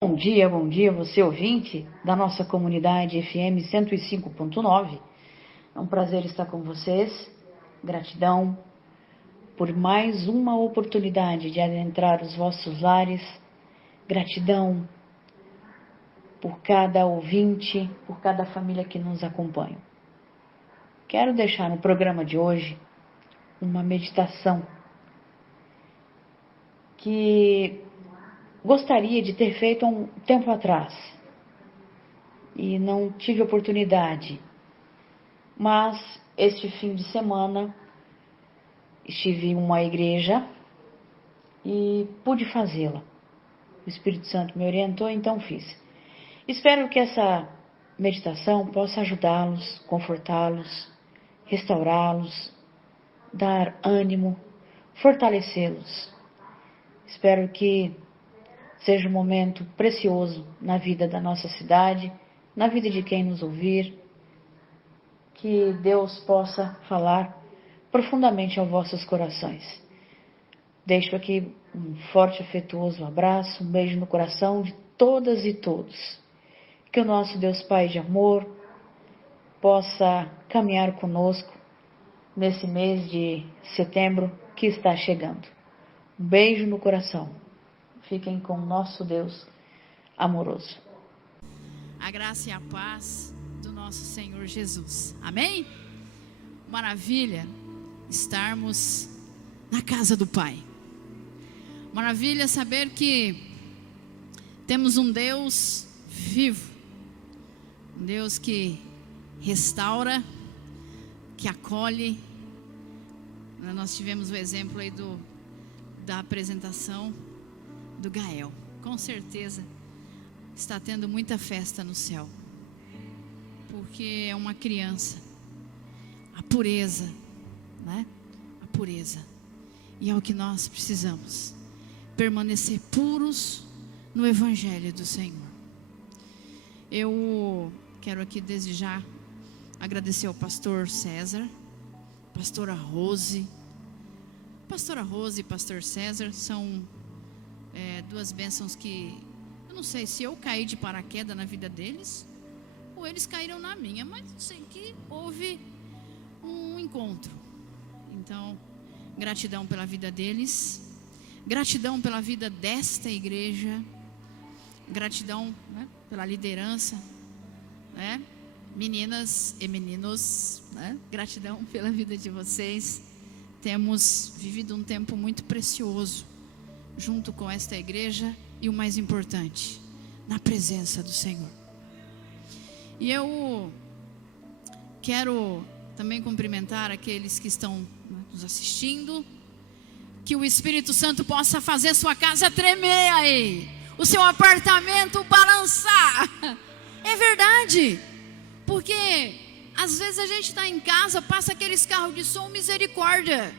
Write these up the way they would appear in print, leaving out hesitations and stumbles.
Bom dia, você ouvinte da nossa comunidade FM 105.9. É um prazer estar com vocês. Gratidão por mais uma oportunidade de adentrar os vossos lares. Gratidão por cada ouvinte, por cada família que nos acompanha. Quero deixar no programa de hoje uma meditação que gostaria de ter feito há um tempo atrás e não tive oportunidade, mas este fim de semana estive em uma igreja e pude fazê-la. O Espírito Santo me orientou, então fiz. Espero que essa meditação possa ajudá-los, confortá-los, restaurá-los, dar ânimo, fortalecê-los. Espero que seja um momento precioso na vida da nossa cidade, na vida de quem nos ouvir, que Deus possa falar profundamente aos vossos corações. Deixo aqui um forte, afetuoso abraço, um beijo no coração de todas e todos. Que o nosso Deus Pai de amor possa caminhar conosco nesse mês de setembro que está chegando. Um beijo no coração. Fiquem com o nosso Deus amoroso. A graça e a paz do nosso Senhor Jesus. Amém? Maravilha estarmos na casa do Pai. Maravilha saber que temos um Deus vivo. Um Deus que restaura, que acolhe. Nós tivemos o exemplo aí da apresentação do Gael. Com certeza está tendo muita festa no céu, porque é uma criança. A pureza, né? A pureza. E é o que nós precisamos, permanecer puros no Evangelho do Senhor. Eu quero aqui desde já agradecer ao pastor César, pastora Rose. Pastora Rose e pastor César são duas bênçãos que eu não sei se eu caí de paraquedas na vida deles ou eles caíram na minha, mas eu sei que houve um encontro. Então, gratidão pela vida deles, gratidão pela vida desta igreja, gratidão, né, pela liderança, né, meninas e meninos, né, gratidão pela vida de vocês. Temos vivido um tempo muito precioso junto com esta igreja e o mais importante, na presença do Senhor. E eu quero também cumprimentar aqueles que estão nos assistindo, que o Espírito Santo possa fazer sua casa tremer aí, o seu apartamento balançar. É verdade, porque às vezes a gente está em casa, passa aqueles carros de som, misericórdia,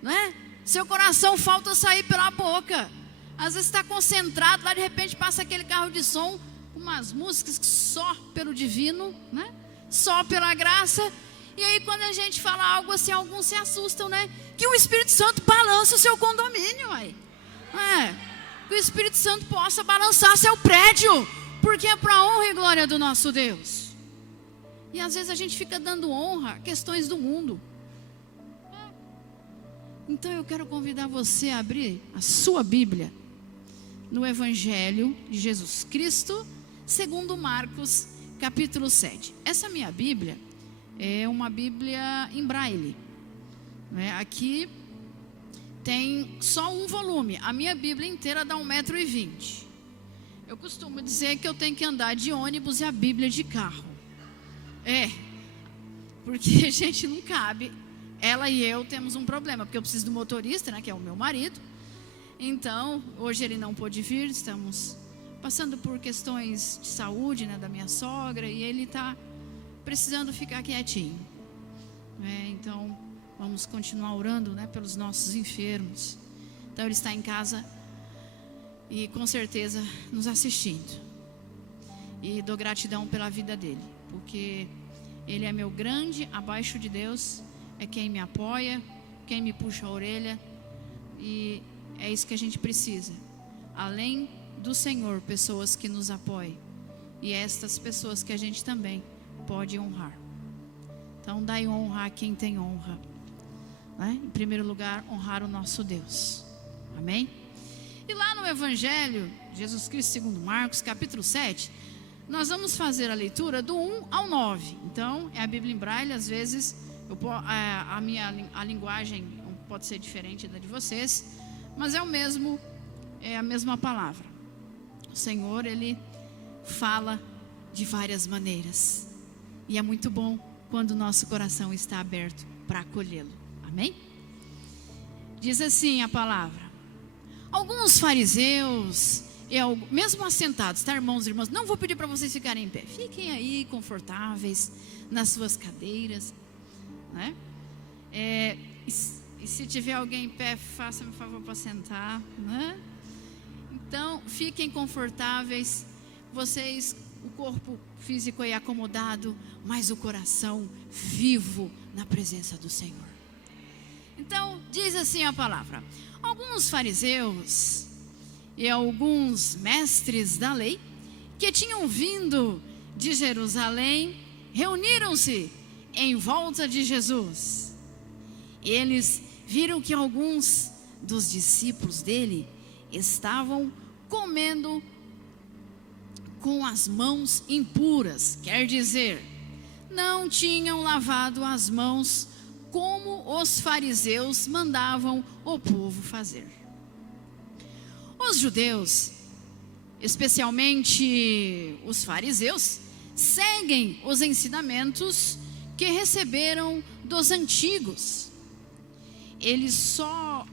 né? Seu coração falta sair pela boca. Às vezes está concentrado, lá de repente passa aquele carro de som, umas músicas que só pelo divino, né? Só pela graça. E aí quando a gente fala algo assim, alguns se assustam, né? Que o Espírito Santo balança o seu condomínio, aí. Que o Espírito Santo possa balançar seu prédio, porque é para a honra e glória do nosso Deus. E às vezes a gente fica dando honra a questões do mundo. Então eu quero convidar você a abrir a sua Bíblia no Evangelho de Jesus Cristo, segundo Marcos, capítulo 7. Essa minha Bíblia é uma Bíblia em braille, né? Aqui tem só um volume. A minha Bíblia inteira dá 1,20 m. Eu costumo dizer que eu tenho que andar de ônibus e a Bíblia de carro. Porque a gente não cabe. Ela e eu temos um problema, porque eu preciso do motorista, né, que é o meu marido. Então, hoje ele não pôde vir, estamos passando por questões de saúde, né, da minha sogra, e ele está precisando ficar quietinho. Então, vamos continuar orando, né, pelos nossos enfermos. Então, ele está em casa e com certeza nos assistindo. E dou gratidão pela vida dele, porque ele é meu grande abaixo de Deus. É quem me apoia, quem me puxa a orelha. E é isso que a gente precisa. Além do Senhor pessoas que nos apoiem. E estas pessoas que a gente também pode honrar. Então, dai honra a quem tem honra, né? Em primeiro lugar, honrar o nosso Deus. Amém? E lá no Evangelho, Jesus Cristo segundo Marcos, capítulo 7, nós vamos fazer a leitura do 1 ao 9. Então, é a Bíblia em Braille. Às vezes, a linguagem pode ser diferente da de vocês, mas é a mesma palavra. O Senhor, Ele fala de várias maneiras. E é muito bom quando o nosso coração está aberto para acolhê-lo. Amém? Diz assim a palavra: alguns fariseus, mesmo assentados, tá, irmãos e irmãs? Não vou pedir para vocês ficarem em pé. Fiquem aí confortáveis nas suas cadeiras, né? E se tiver alguém em pé, faça-me um favor para sentar, né? Então, fiquem confortáveis. Vocês, o corpo físico aí acomodado, mas o coração vivo na presença do Senhor. Então, diz assim a palavra: alguns fariseus e alguns mestres da lei que tinham vindo de Jerusalém reuniram-se em volta de Jesus. Eles viram que alguns dos discípulos dele estavam comendo com as mãos impuras, quer dizer, não tinham lavado as mãos como os fariseus mandavam o povo fazer. Os judeus, especialmente os fariseus, seguem os ensinamentos que receberam dos antigos. Eles só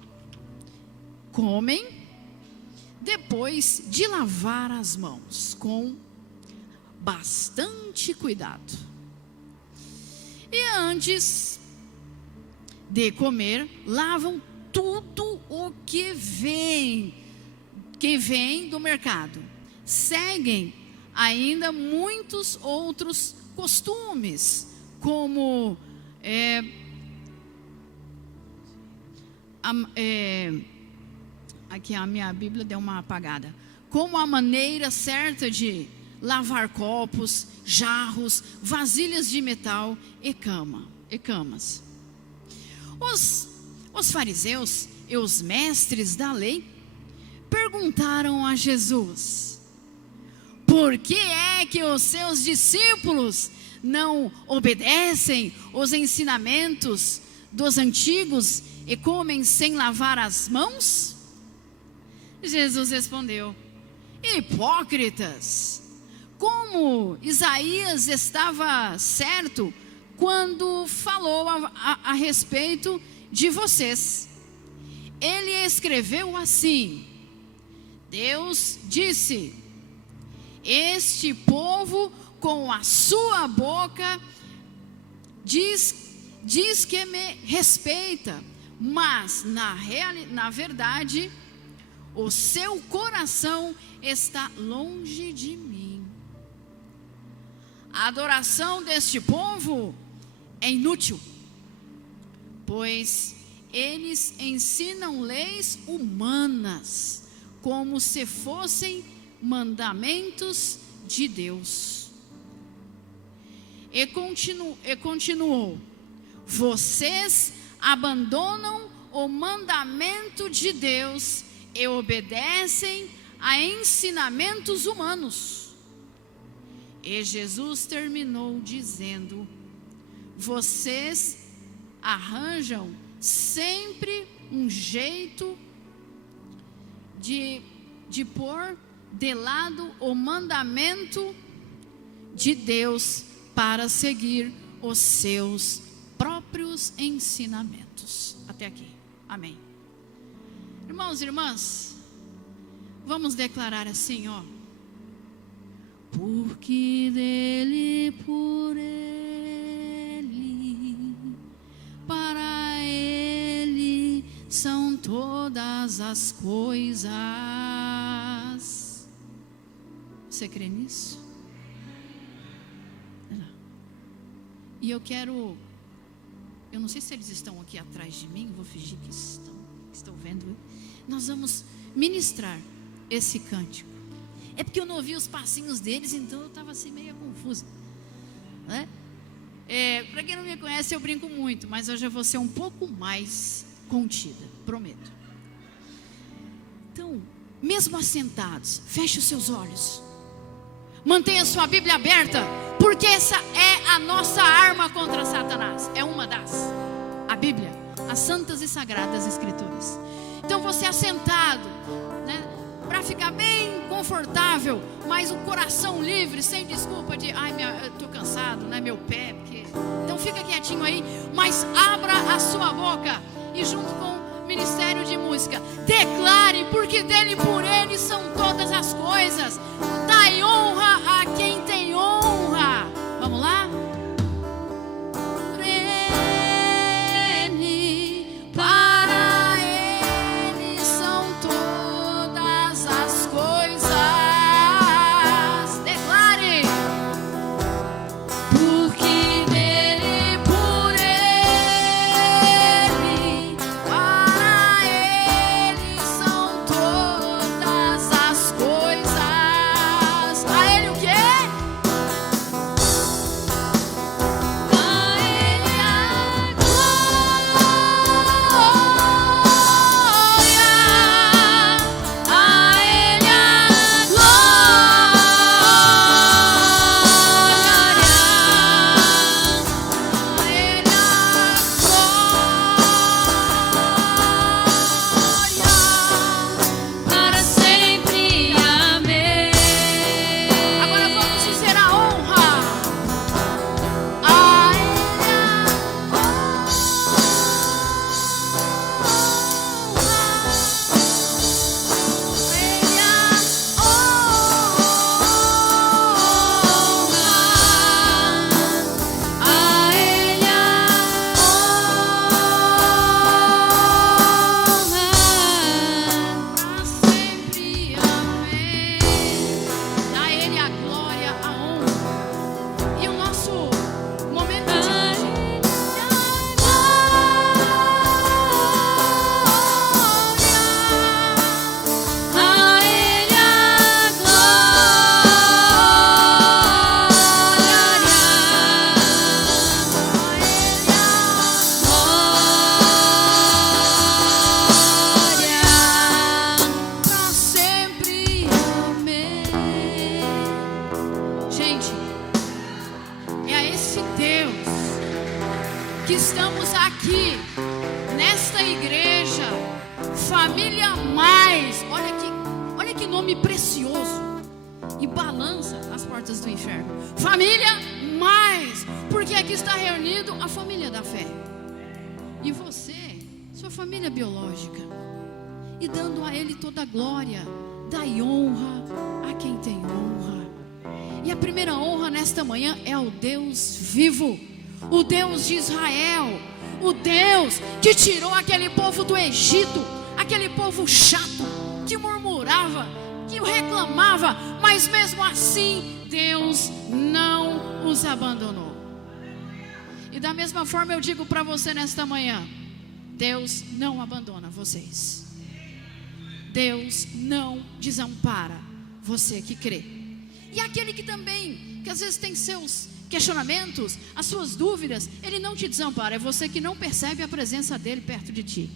comem depois de lavar as mãos com bastante cuidado. E antes de comer, lavam tudo o que vem do mercado. Seguem ainda muitos outros costumes, como aqui a minha Bíblia deu uma apagada. Como a maneira certa de lavar copos, jarros, vasilhas de metal e camas. Os fariseus e os mestres da lei perguntaram a Jesus: por que é que os seus discípulos não obedecem os ensinamentos dos antigos e comem sem lavar as mãos? Jesus respondeu: hipócritas, como Isaías estava certo quando falou a respeito de vocês. Ele escreveu assim: Deus disse: este povo com a sua boca diz que me respeita, mas na verdade o seu coração está longe de mim. A adoração deste povo é inútil, pois eles ensinam leis humanas como se fossem mandamentos de Deus. E continuou: vocês abandonam o mandamento de Deus e obedecem a ensinamentos humanos. E Jesus terminou dizendo: vocês arranjam sempre um jeito de pôr de lado o mandamento de Deus para seguir os seus próprios ensinamentos. Até aqui. Amém. Irmãos e irmãs, vamos declarar assim, ó: porque dele, por ele, para ele são todas as coisas. Você crê nisso? E eu não sei se eles estão aqui atrás de mim, vou fingir que estão vendo. Nós vamos ministrar esse cântico. É porque eu não ouvi os passinhos deles, então eu estava assim meio confusa, né? Para quem não me conhece, eu brinco muito, mas hoje eu vou ser um pouco mais contida, prometo. Então, mesmo assentados, feche os seus olhos, mantenha sua Bíblia aberta, porque essa é a nossa arma contra Satanás. É uma das, a Bíblia, as santas e sagradas escrituras. Então você assentado, né, para ficar bem confortável, mas o coração livre, sem desculpa de, eu estou cansado, né, meu pé, porque... Então fica quietinho aí, mas abra a sua boca e junto com o Ministério de Música, declare, porque dele e por ele são todas as coisas. Dai honra a quem tem honra. Vamos lá? Para ele são todas as coisas. Declare. Porque dele, por ele, para ele são todas as coisas. A ele o quê? A ele a glória. A ele a para sempre. Amém. Agora vamos dizer a honra. A ele a dá a ele a glória, a honra. E o nosso momento de a ele a pra sempre. Amém. Gente, é a esse Deus que estamos aqui nesta igreja, Família Mais. Olha que nome precioso, e balança as portas do inferno. Família Mais, porque aqui está reunido a família da fé. E você, sua família biológica, e dando a ele toda a glória. Dai honra a quem tem honra. E a primeira honra nesta manhã é ao Deus vivo, o Deus de Israel, o Deus que tirou aquele povo do Egito, aquele povo chato, que murmurava, que reclamava, mas mesmo assim Deus não os abandonou. E da mesma forma eu digo para você nesta manhã, Deus não abandona vocês. Deus não desampara você que crê. E aquele que também, que às vezes tem seus questionamentos, as suas dúvidas, Ele não te desampara. É você que não percebe a presença dEle perto de ti.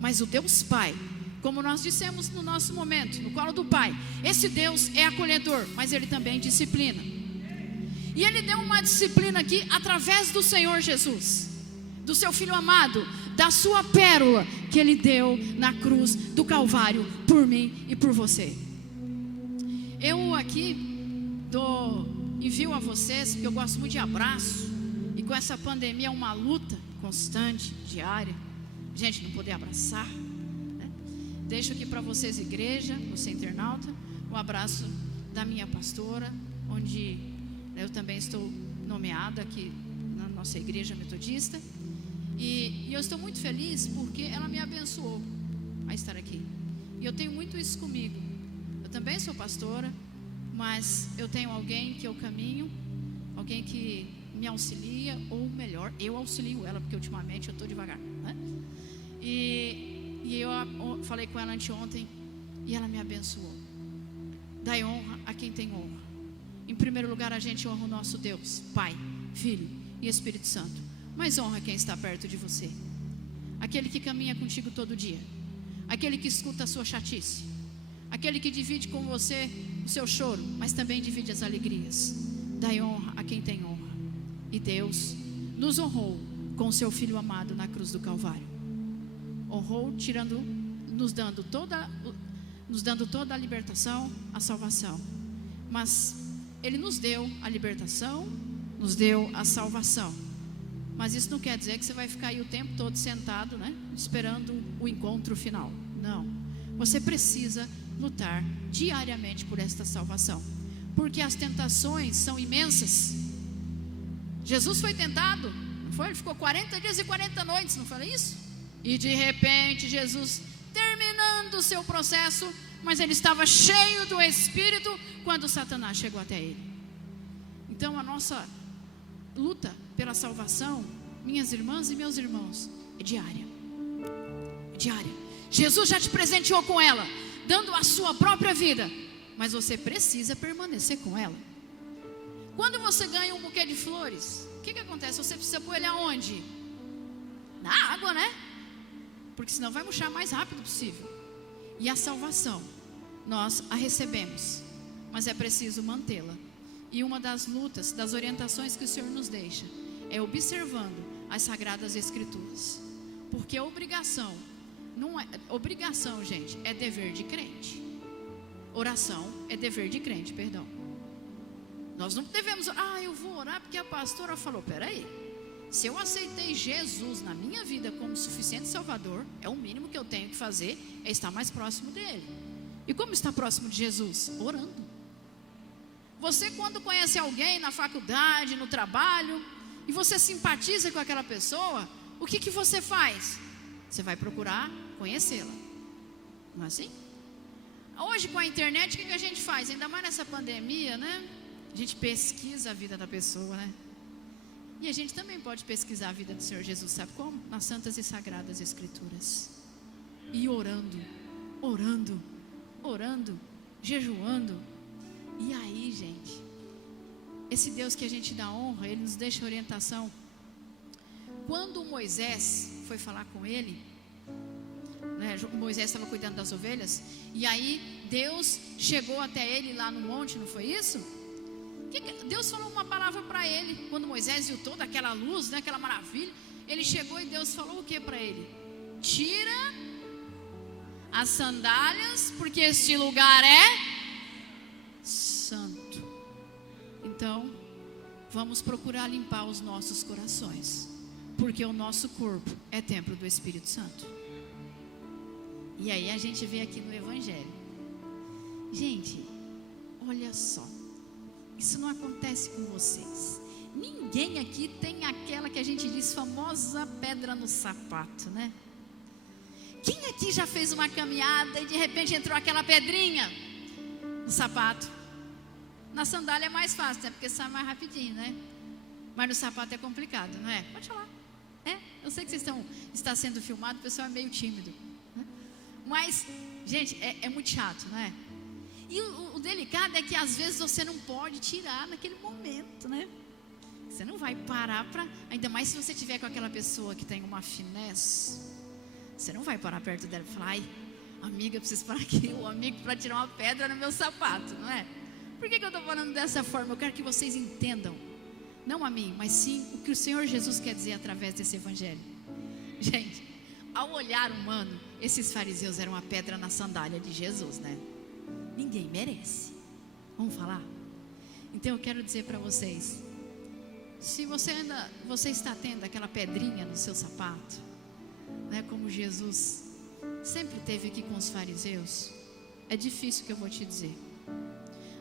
Mas o Deus Pai, como nós dissemos no nosso momento, no colo do Pai, esse Deus é acolhedor, mas Ele também disciplina. E Ele deu uma disciplina aqui através do Senhor Jesus, do seu Filho amado, da sua pérola que Ele deu na cruz do Calvário por mim e por você. Eu aqui envio a vocês, porque eu gosto muito de abraço, e com essa pandemia é uma luta constante, diária, gente não poder abraçar, né? Deixo aqui para vocês, igreja, você internauta, um abraço da minha pastora, onde eu também estou nomeada aqui na nossa igreja metodista, e eu estou muito feliz porque ela me abençoou a estar aqui, e eu tenho muito isso comigo. Eu também sou pastora, mas eu tenho alguém que eu caminho, alguém que me auxilia, ou melhor, eu auxilio ela, porque ultimamente eu estou devagar, né? E eu falei com ela anteontem, e ela me abençoou. Dai honra a quem tem honra. Em primeiro lugar, a gente honra o nosso Deus, Pai, Filho e Espírito Santo. Mas honra quem está perto de você. Aquele que caminha contigo todo dia. Aquele que escuta a sua chatice. Aquele que divide com você o seu choro, mas também divide as alegrias. Dai honra a quem tem honra. E Deus nos honrou com o seu Filho amado na cruz do Calvário. Honrou, nos dando toda a libertação, a salvação. Mas Ele nos deu a libertação, nos deu a salvação. Mas isso não quer dizer que você vai ficar aí o tempo todo sentado, né, esperando o encontro final. Não. Você precisa lutar diariamente por esta salvação. Porque as tentações são imensas. Jesus foi tentado, não foi? Ele ficou 40 dias e 40 noites, não foi isso? E de repente Jesus, terminando o seu processo, mas ele estava cheio do Espírito quando Satanás chegou até ele. Então a nossa luta pela salvação, minhas irmãs e meus irmãos, é diária. É diária. Jesus já te presenteou com ela, dando a sua própria vida, mas você precisa permanecer com ela. Quando você ganha um buquê de flores, o que acontece? Você precisa pôr ele aonde? Na água, né? Porque senão vai murchar mais rápido possível. E a salvação, nós a recebemos, mas é preciso mantê-la. E uma das lutas, das orientações que o Senhor nos deixa, é observando as Sagradas Escrituras. Porque a obrigação, não é, obrigação, gente, é dever de crente. Oração é dever de crente, perdão. Nós não devemos, eu vou orar porque a pastora falou. Peraí, se eu aceitei Jesus na minha vida como suficiente Salvador, é o mínimo que eu tenho que fazer, é estar mais próximo dele. E como está próximo de Jesus? Orando. Você, quando conhece alguém na faculdade, no trabalho, e você simpatiza com aquela pessoa, o que você faz? Você vai procurar conhecê-la. Não é assim? Hoje, com a internet, o que a gente faz? Ainda mais nessa pandemia, né? A gente pesquisa a vida da pessoa, né? E a gente também pode pesquisar a vida do Senhor Jesus, sabe como? Nas santas e sagradas Escrituras. E orando, orando, orando, jejuando. E aí, gente, esse Deus que a gente dá honra, Ele nos deixa orientação. Quando Moisés foi falar com ele, né, Moisés estava cuidando das ovelhas, e aí Deus chegou até ele lá no monte, não foi isso? Deus falou uma palavra para ele. Quando Moisés viu toda aquela luz, né, aquela maravilha, ele chegou e Deus falou o que para ele? Tira as sandálias, porque este lugar é santo. Então, vamos procurar limpar os nossos corações, porque o nosso corpo é templo do Espírito Santo. E aí a gente vê aqui no Evangelho. Gente, olha só, isso não acontece com vocês. Ninguém aqui tem aquela que a gente diz famosa pedra no sapato, né? Quem aqui já fez uma caminhada e de repente entrou aquela pedrinha no sapato? Na sandália é mais fácil, né? Porque sai mais rapidinho, né? Mas no sapato é complicado, não é? Pode falar. Eu sei que vocês está sendo filmado, o pessoal é meio tímido, né? Mas, gente, é muito chato, não é? E o delicado é que às vezes você não pode tirar naquele momento, né? Você não vai parar para... Ainda mais se você tiver com aquela pessoa que tem uma finesse. Você não vai parar perto dela e falar: ai, amiga, eu preciso parar aqui, o amigo, para tirar uma pedra no meu sapato, não é? Por que eu estou falando dessa forma? Eu quero que vocês entendam, não a mim, mas sim o que o Senhor Jesus quer dizer através desse Evangelho. Gente, ao olhar humano, esses fariseus eram a pedra na sandália de Jesus, né? Ninguém merece. Vamos falar? Então eu quero dizer para vocês, se você está tendo aquela pedrinha no seu sapato, né, como Jesus sempre teve aqui com os fariseus, é difícil o que eu vou te dizer.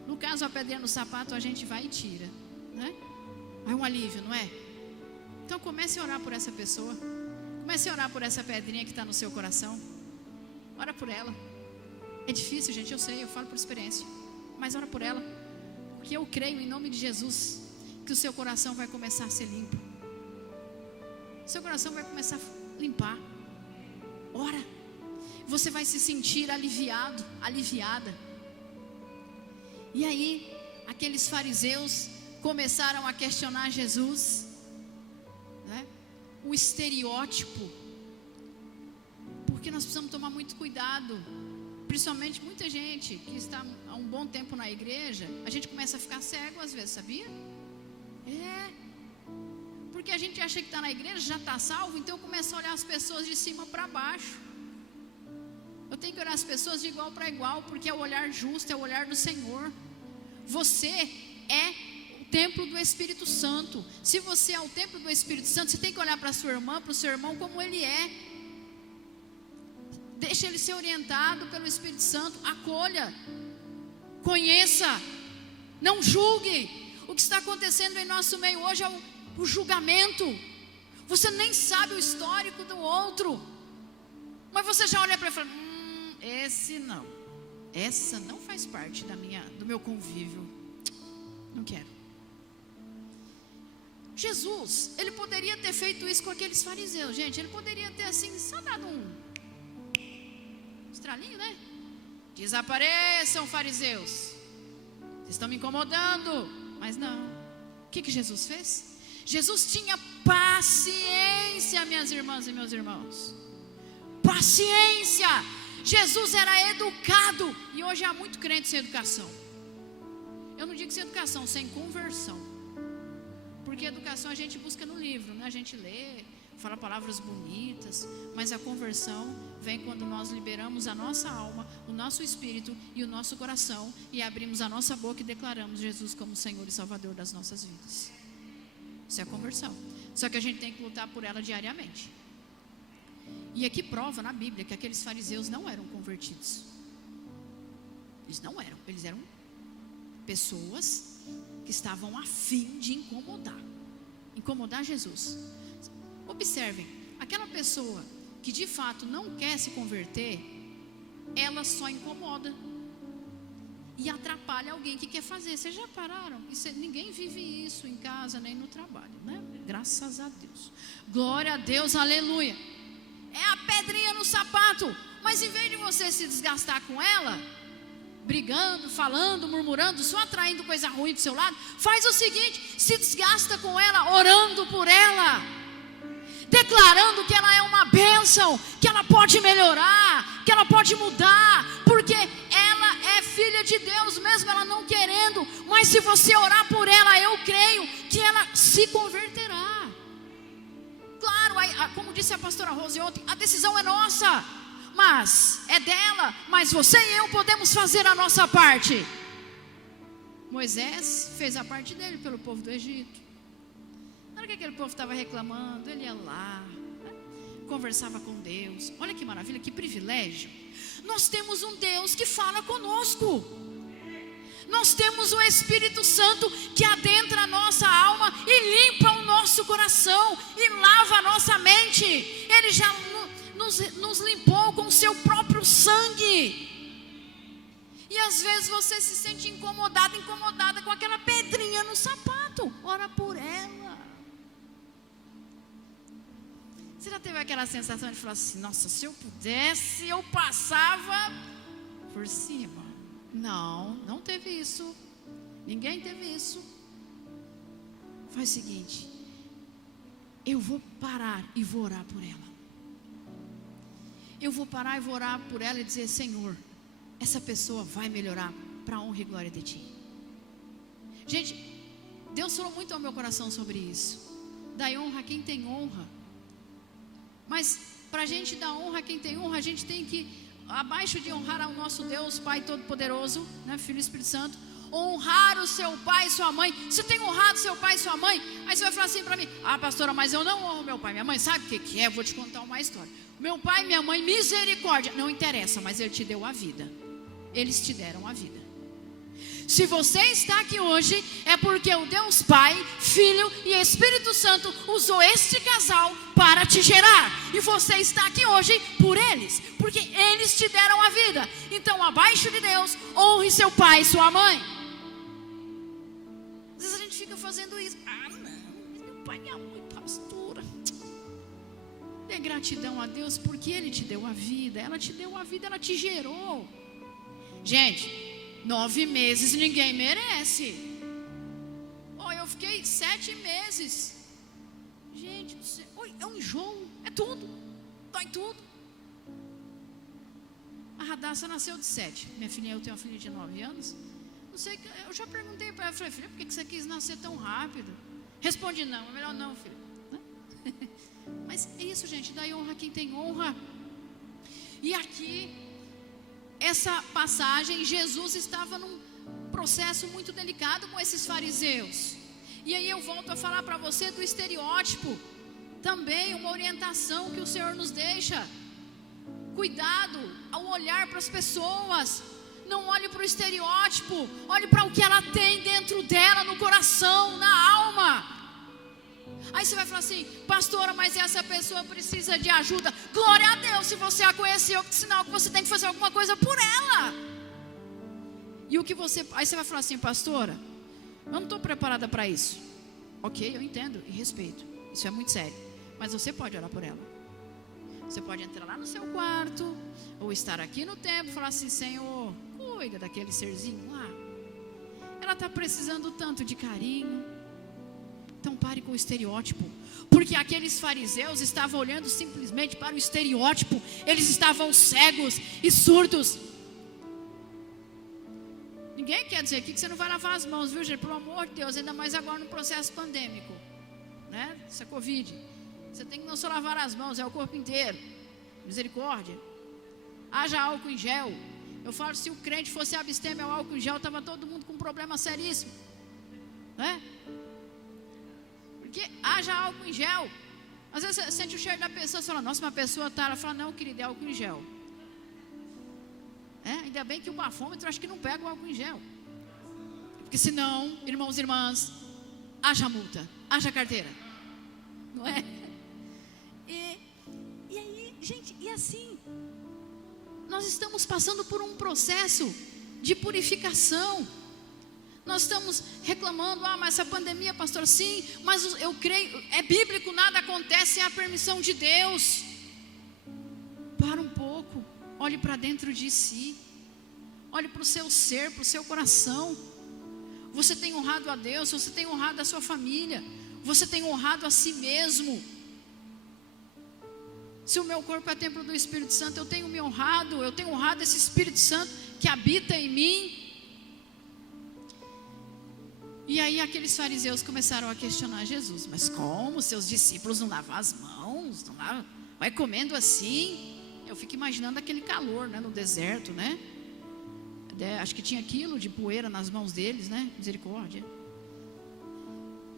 No caso, a pedrinha no sapato a gente vai e tira, né? É um alívio, não é? Então comece a orar por essa pessoa. Comece a orar por essa pedrinha que está no seu coração. Ora por ela. É difícil, gente, eu sei, eu falo por experiência. Mas ora por ela. Porque eu creio em nome de Jesus que o seu coração vai começar a ser limpo. O seu coração vai começar a limpar. Ora. Você vai se sentir aliviado, aliviada. E aí, aqueles fariseus começaram a questionar Jesus, né? O estereótipo, porque nós precisamos tomar muito cuidado, principalmente muita gente que está há um bom tempo na igreja, a gente começa a ficar cego às vezes, sabia? Porque a gente acha que está na igreja, já está salvo, então eu começo a olhar as pessoas de cima para baixo. Eu tenho que olhar as pessoas de igual para igual, porque é o olhar justo, é o olhar do Senhor. Você é o templo do Espírito Santo. Se você é o templo do Espírito Santo, você tem que olhar para a sua irmã, para o seu irmão como ele é. Deixa ele ser orientado pelo Espírito Santo. Acolha, conheça, não julgue. O que está acontecendo em nosso meio hoje é o julgamento. Você nem sabe o histórico do outro, mas você já olha para ele e fala: esse não, essa não faz parte do meu convívio, não quero. Jesus, ele poderia ter feito isso com aqueles fariseus, gente. Ele poderia ter assim, só dado um estralinho, né? Desapareçam, fariseus, vocês estão me incomodando. Mas não. O que Jesus fez? Jesus tinha paciência, minhas irmãs e meus irmãos. Paciência. Jesus era educado. E hoje há muito crente sem educação. Eu não digo sem educação, sem conversão. Porque educação a gente busca no livro, né? A gente lê, fala palavras bonitas, mas a conversão vem quando nós liberamos a nossa alma, o nosso espírito e o nosso coração, e abrimos a nossa boca e declaramos Jesus como Senhor e Salvador das nossas vidas. Isso é a conversão. Só que a gente tem que lutar por ela diariamente. E aqui prova na Bíblia que aqueles fariseus não eram convertidos. Eles não eram. Eles eram pessoas que estavam a fim de incomodar Jesus. Observem, aquela pessoa que de fato não quer se converter, ela só incomoda e atrapalha alguém que quer fazer. Vocês já pararam? Ninguém vive isso em casa nem no trabalho, né? Graças a Deus. Glória a Deus, aleluia. É a pedrinha no sapato. Mas em vez de você se desgastar com ela, brigando, falando, murmurando, só atraindo coisa ruim do seu lado, faz o seguinte: se desgasta com ela, orando por ela, declarando que ela é uma bênção, que ela pode melhorar, que ela pode mudar, porque ela é filha de Deus, mesmo ela não querendo. Mas se você orar por ela, eu creio que ela se converterá. Claro, como disse a pastora Rose ontem, a decisão é nossa, mas é dela. Mas você e eu podemos fazer a nossa parte. Moisés fez a parte dele pelo povo do Egito. Na hora que aquele povo estava reclamando, ele ia lá, conversava com Deus. Olha que maravilha, que privilégio. Nós temos um Deus que fala conosco. Nós temos o Espírito Santo que adentra a nossa alma e limpa o nosso coração e lava a nossa mente. Ele já nos limpou com o seu próprio sangue. E às vezes você se sente incomodada com aquela pedrinha no sapato. Ora por ela. Você já teve aquela sensação de falar assim: nossa, se eu pudesse, eu passava por cima? Não teve isso. Ninguém teve isso. Faz o seguinte: eu vou parar e vou orar por ela. Eu vou parar e vou orar por ela e dizer: Senhor, essa pessoa vai melhorar para a honra e glória de Ti. Gente, Deus falou muito ao meu coração sobre isso. Dai honra a quem tem honra. Mas para a gente dar honra a quem tem honra, a gente tem que, abaixo de honrar ao nosso Deus Pai Todo-Poderoso, né, Filho e Espírito Santo, honrar o seu pai e sua mãe. Você tem honrado seu pai e sua mãe? Aí você vai falar assim para mim: ah, pastora, mas eu não honro meu pai e minha mãe. Sabe o que é? Eu vou te contar uma história. Meu pai e minha mãe, misericórdia, não interessa, mas ele te deu a vida. Eles te deram a vida. Se você está aqui hoje, é porque o Deus Pai, Filho e Espírito Santo usou este casal para te gerar. E você está aqui hoje por eles, porque eles te deram a vida. Então, abaixo de Deus, honre seu pai e sua mãe. Às vezes a gente fica fazendo isso. Ah, não, meu pai e minha mãe, pastora. Dê gratidão a Deus, porque Ele te deu a vida. Ela te deu a vida, ela te gerou. Gente, 9 meses ninguém merece. Eu fiquei 7 meses. Gente, é um enjoo, é tudo, dói tudo. A Radassa nasceu de 7. Eu tenho uma filha de 9 anos. Não sei, eu já perguntei para ela, falei, filha, por que você quis nascer tão rápido? Responde não, é melhor não, filha. Mas é isso, gente, dá honra a quem tem honra. E aqui, essa passagem, Jesus estava num processo muito delicado com esses fariseus. E aí eu volto a falar para você do estereótipo. Também uma orientação que o Senhor nos deixa. Cuidado ao olhar para as pessoas. Não olhe para o estereótipo. Olhe para o que ela tem dentro dela, no coração, na alma. Aí você vai falar assim, pastora, mas essa pessoa precisa de ajuda. Glória a Deus, se você a conheceu, sinal que você tem que fazer alguma coisa por ela. E o que você... Aí você vai falar assim, pastora, eu não estou preparada para isso. Ok, eu entendo e respeito. Isso é muito sério. Mas você pode orar por ela. Você pode entrar lá no seu quarto, ou estar aqui no templo e falar assim, Senhor, cuida daquele serzinho lá. Ela está precisando tanto de carinho. Então pare com o estereótipo. Porque aqueles fariseus estavam olhando simplesmente para o estereótipo. Eles estavam cegos e surdos. Ninguém quer dizer aqui que você não vai lavar as mãos, viu, gente? Pelo amor de Deus, ainda mais agora no processo pandêmico, né? Essa Covid. Você tem que não só lavar as mãos, é o corpo inteiro. Misericórdia. Haja álcool em gel. Eu falo, se o crente fosse abstêmio ao álcool em gel, estava todo mundo com um problema seríssimo, né? Porque haja álcool em gel. Às vezes você sente o cheiro da pessoa, você fala, nossa, uma pessoa tá. Ela fala, não, querida, é álcool em gel. Ainda bem que o bafômetro acho que não pega o álcool em gel. Porque senão, irmãos e irmãs, haja multa, haja carteira. Não é? E aí, gente, e assim, nós estamos passando por um processo de purificação. Nós estamos reclamando, mas essa pandemia, pastor, sim, mas eu creio, é bíblico, nada acontece sem a permissão de Deus. Para um pouco, olhe para dentro de si, olhe para o seu ser, para o seu coração. Você tem honrado a Deus, você tem honrado a sua família, você tem honrado a si mesmo. Se o meu corpo é templo do Espírito Santo, eu tenho me honrado, eu tenho honrado esse Espírito Santo que habita em mim. E aí aqueles fariseus começaram a questionar Jesus, mas como seus discípulos não lavam as mãos, não lavam, vai comendo assim? Eu fico imaginando aquele calor, né, no deserto, né? Acho que tinha quilo de poeira nas mãos deles, né? Misericórdia.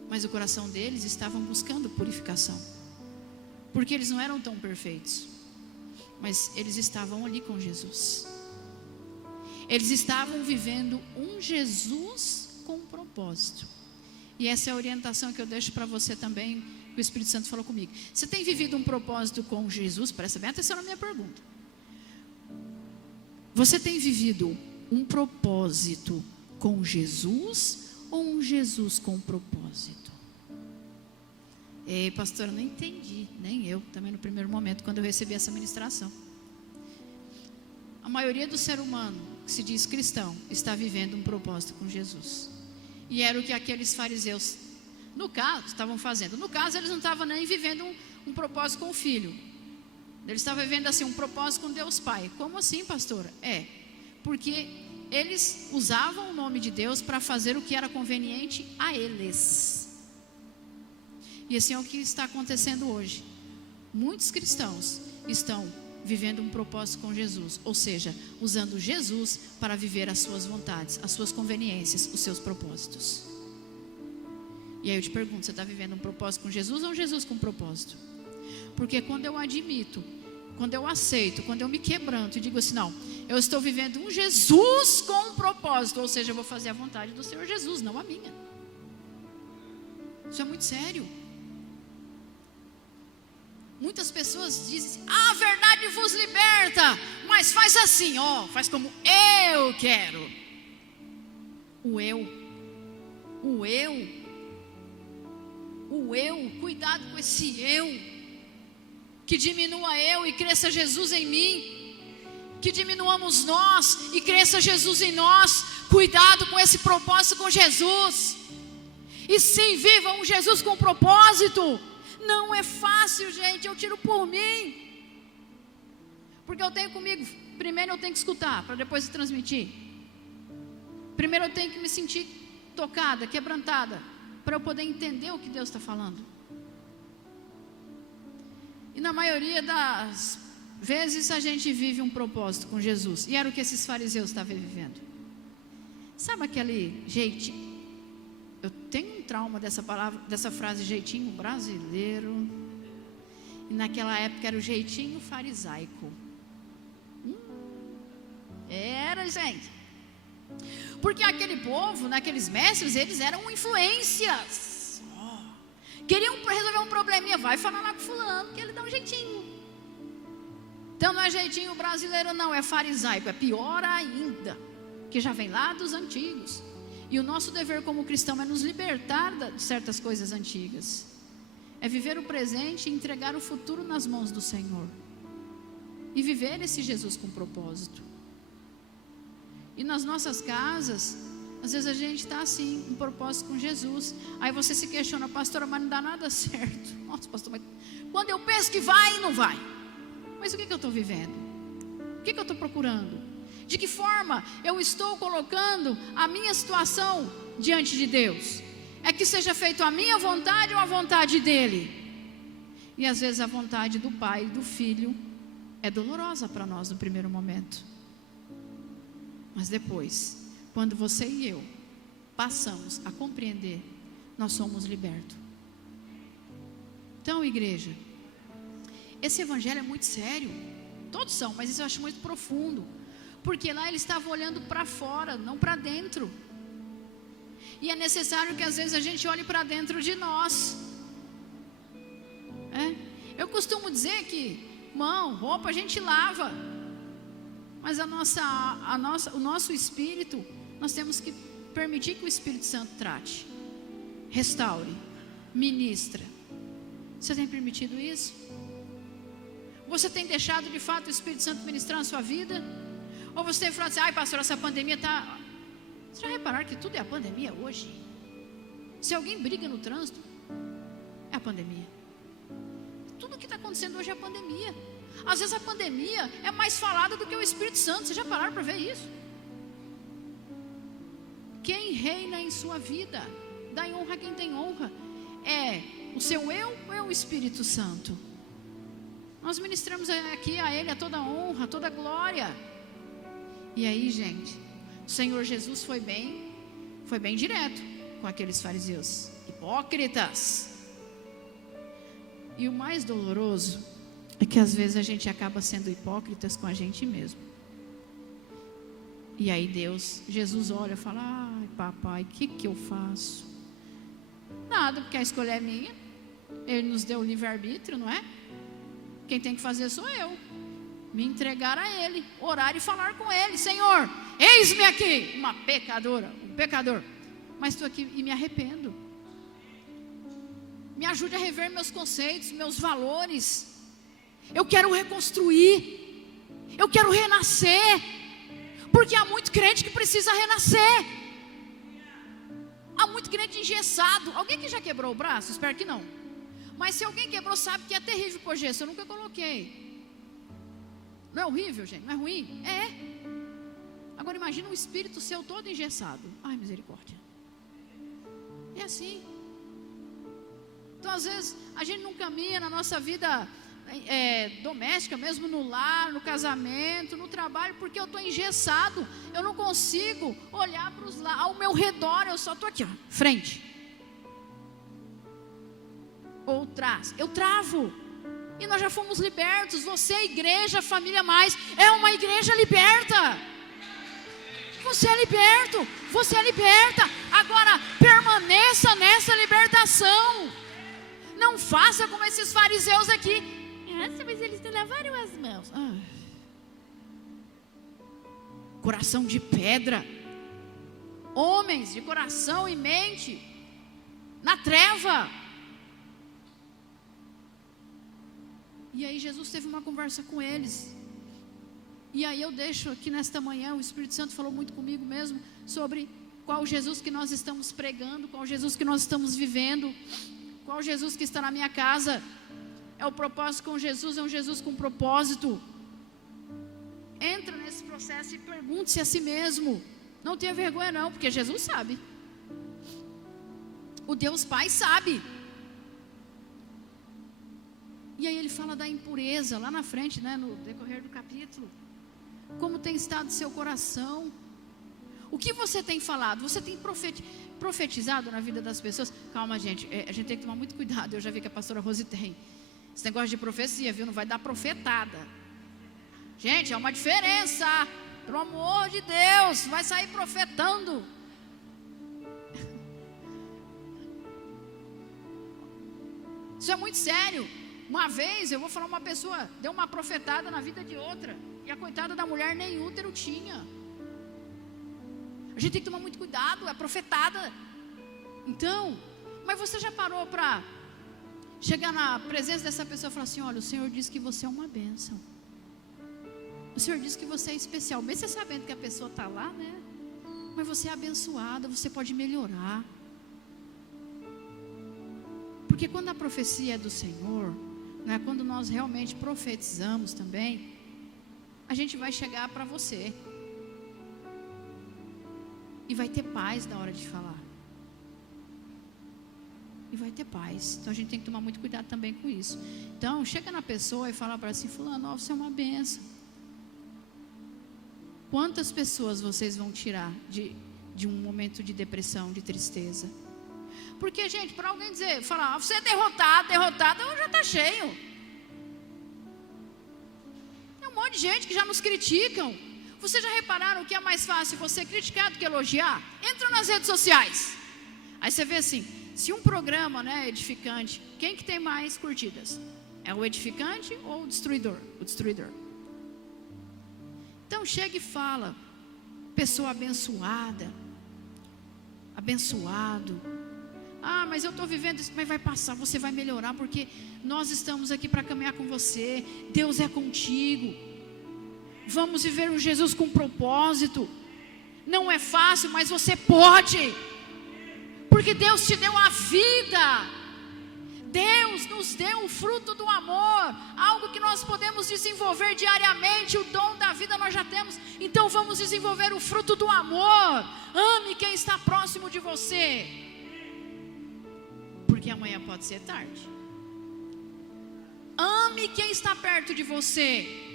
Mas o coração deles estavam buscando purificação, porque eles não eram tão perfeitos, mas eles estavam ali com Jesus. Eles estavam vivendo um Jesus com um propósito. E essa é a orientação que eu deixo para você também, que o Espírito Santo falou comigo. Você tem vivido um propósito com Jesus? Presta bem atenção na minha pergunta. Você tem vivido um propósito com Jesus ou um Jesus com propósito? Ei, pastor, eu não entendi, nem eu também no primeiro momento, quando eu recebi essa ministração. A maioria do ser humano que se diz cristão está vivendo um propósito com Jesus. E era o que aqueles fariseus, no caso, estavam fazendo. No caso, eles não estavam nem vivendo um propósito com o Filho. Eles estavam vivendo assim, um propósito com Deus Pai. Como assim, pastora? Porque eles usavam o nome de Deus para fazer o que era conveniente a eles. E assim é o que está acontecendo hoje. Muitos cristãos estão vivendo um propósito com Jesus, ou seja, usando Jesus para viver as suas vontades, as suas conveniências, os seus propósitos. E aí eu te pergunto, você está vivendo um propósito com Jesus ou um Jesus com propósito? Porque quando eu admito, quando eu aceito, quando eu me quebranto e digo assim, não, eu estou vivendo um Jesus com um propósito, ou seja, eu vou fazer a vontade do Senhor Jesus, não a minha. Isso é muito sério. Muitas pessoas dizem, a verdade vos liberta, mas faz assim, faz como eu quero. O eu, cuidado com esse eu, que diminua eu e cresça Jesus em mim. que diminuamos nós e cresça Jesus em nós. Cuidado com esse propósito com Jesus. E sim, viva um Jesus com propósito. Não é fácil, gente, eu tiro por mim. Porque eu tenho comigo, primeiro eu tenho que escutar, para depois transmitir. Primeiro eu tenho que me sentir tocada, quebrantada, para eu poder entender o que Deus está falando. E na maioria das vezes a gente vive um propósito com Jesus. E era o que esses fariseus estavam vivendo. Sabe aquele jeitinho? Eu tenho um trauma dessa palavra, dessa frase, jeitinho brasileiro. E naquela época era o jeitinho farisaico. Era, gente. Porque aquele povo, naqueles mestres, eles eram influências. Queriam resolver um probleminha, vai falar lá com fulano, que ele dá um jeitinho. Então não é jeitinho brasileiro não, é farisaico, é pior ainda, que já vem lá dos antigos. E o nosso dever como cristão é nos libertar de certas coisas antigas. É viver o presente e entregar o futuro nas mãos do Senhor. E viver esse Jesus com propósito. E nas nossas casas, às vezes a gente está assim, um propósito com Jesus. Aí você se questiona, pastora, mas não dá nada certo. Nossa, pastor, mas quando eu penso que vai, não vai. Mas o que eu estou vivendo? O que eu estou procurando? De que forma eu estou colocando a minha situação diante de Deus? É que seja feito a minha vontade ou a vontade dEle? E às vezes a vontade do Pai e do Filho é dolorosa para nós no primeiro momento. Mas depois, quando você e eu passamos a compreender, nós somos libertos. Então, igreja, esse evangelho é muito sério. Todos são, mas isso eu acho muito profundo. Porque lá eles estavam olhando para fora, não para dentro. E é necessário que às vezes a gente olhe para dentro de nós. Eu costumo dizer que, roupa a gente lava. Mas o nosso espírito, nós temos que permitir que o Espírito Santo trate, restaure, ministra. Você tem permitido isso? Você tem deixado de fato o Espírito Santo ministrar na sua vida? Ou você tem falado assim, ai pastor, essa pandemia está... Vocês já repararam que tudo é a pandemia hoje? Se alguém briga no trânsito, é a pandemia. Tudo que está acontecendo hoje é a pandemia. Às vezes a pandemia é mais falada do que o Espírito Santo. Vocês já pararam para ver isso? Quem reina em sua vida, dá honra a quem tem honra, é o seu eu ou é o Espírito Santo? Nós ministramos aqui a Ele a toda honra, toda glória. E aí, gente, o Senhor Jesus foi bem direto com aqueles fariseus hipócritas. E o mais doloroso é que às vezes a gente acaba sendo hipócritas com a gente mesmo. E aí Jesus olha e fala, ai papai, o que eu faço? Nada, porque a escolha é minha. Ele nos deu o livre-arbítrio, não é? Quem tem que fazer sou eu. Me entregar a Ele, orar e falar com Ele. Senhor, eis-me aqui, uma pecadora, um pecador, mas estou aqui e me arrependo. Me ajude a rever meus conceitos, meus valores. Eu quero reconstruir, eu quero renascer, porque há muito crente que precisa renascer. Há muito crente engessado. Alguém que já quebrou o braço? Espero que não. Mas se alguém quebrou, sabe que é terrível pôr gesso. Eu nunca coloquei. Não é horrível, gente? Não é ruim? É. Agora imagina um espírito seu todo engessado. Ai, misericórdia. É assim. Então às vezes a gente não caminha na nossa vida doméstica, mesmo no lar, no casamento, no trabalho, porque eu estou engessado. Eu não consigo olhar para os lados, ao meu redor. Eu só estou aqui, ó, frente ou trás. Eu travo. E nós já fomos libertos. Você, igreja, família mais, é uma igreja liberta. Você é liberto, você é liberta. Agora permaneça nessa libertação. Não faça como esses fariseus aqui. Nossa, mas eles não lavaram as mãos. Coração de pedra. Homens de coração e mente na treva. E aí Jesus teve uma conversa com eles. E aí eu deixo aqui nesta manhã, o Espírito Santo falou muito comigo mesmo sobre qual Jesus que nós estamos pregando, qual Jesus que nós estamos vivendo, qual Jesus que está na minha casa. É o propósito com Jesus, é um Jesus com propósito. Entra nesse processo e pergunte-se a si mesmo. Não tenha vergonha não, porque Jesus sabe. O Deus Pai sabe. E aí ele fala da impureza lá na frente, né, no decorrer do capítulo. Como tem estado seu coração? O que você tem falado? Você tem profetizado na vida das pessoas? Calma, gente, a gente tem que tomar muito cuidado. Eu já vi que a pastora Rose tem esse negócio de profecia, viu? Não vai dar profetada. Gente, é uma diferença. Pelo amor de Deus, vai sair profetando. Isso é muito sério. Uma vez, eu vou falar, uma pessoa deu uma profetada na vida de outra, e a coitada da mulher nem útero tinha. A gente tem que tomar muito cuidado, é profetada. Então, mas você já parou para chegar na presença dessa pessoa e falar assim: olha, o Senhor diz que você é uma bênção. O Senhor diz que você é especial. Mesmo você sabendo que a pessoa está lá, né? Mas você é abençoada, você pode melhorar. Porque quando a profecia é do Senhor, né, quando nós realmente profetizamos também, a gente vai chegar para você e vai ter paz na hora de falar. E vai ter paz. Então a gente tem que tomar muito cuidado também com isso. Então chega na pessoa e fala para ela assim: fulano, ó, você é uma bênção. Quantas pessoas vocês vão tirar de um momento de depressão, de tristeza? Porque, gente, para alguém dizer, falar, você é derrotado, já está cheio. Tem um monte de gente que já nos criticam. Vocês já repararam que é mais fácil você criticar do que elogiar? Entra nas redes sociais. Aí você vê assim, se um programa, né, edificante, quem que tem mais curtidas? É o edificante ou o destruidor? O destruidor. Então chega e fala, pessoa abençoada, abençoado. Ah, mas eu estou vivendo isso, mas vai passar, você vai melhorar, porque nós estamos aqui para caminhar com você. Deus é contigo. Vamos viver um Jesus com propósito. Não é fácil, mas você pode, porque Deus te deu a vida. Deus nos deu o fruto do amor, algo que nós podemos desenvolver diariamente. O dom da vida nós já temos, então vamos desenvolver o fruto do amor. Ame quem está próximo de você, porque amanhã pode ser tarde. Ame quem está perto de você.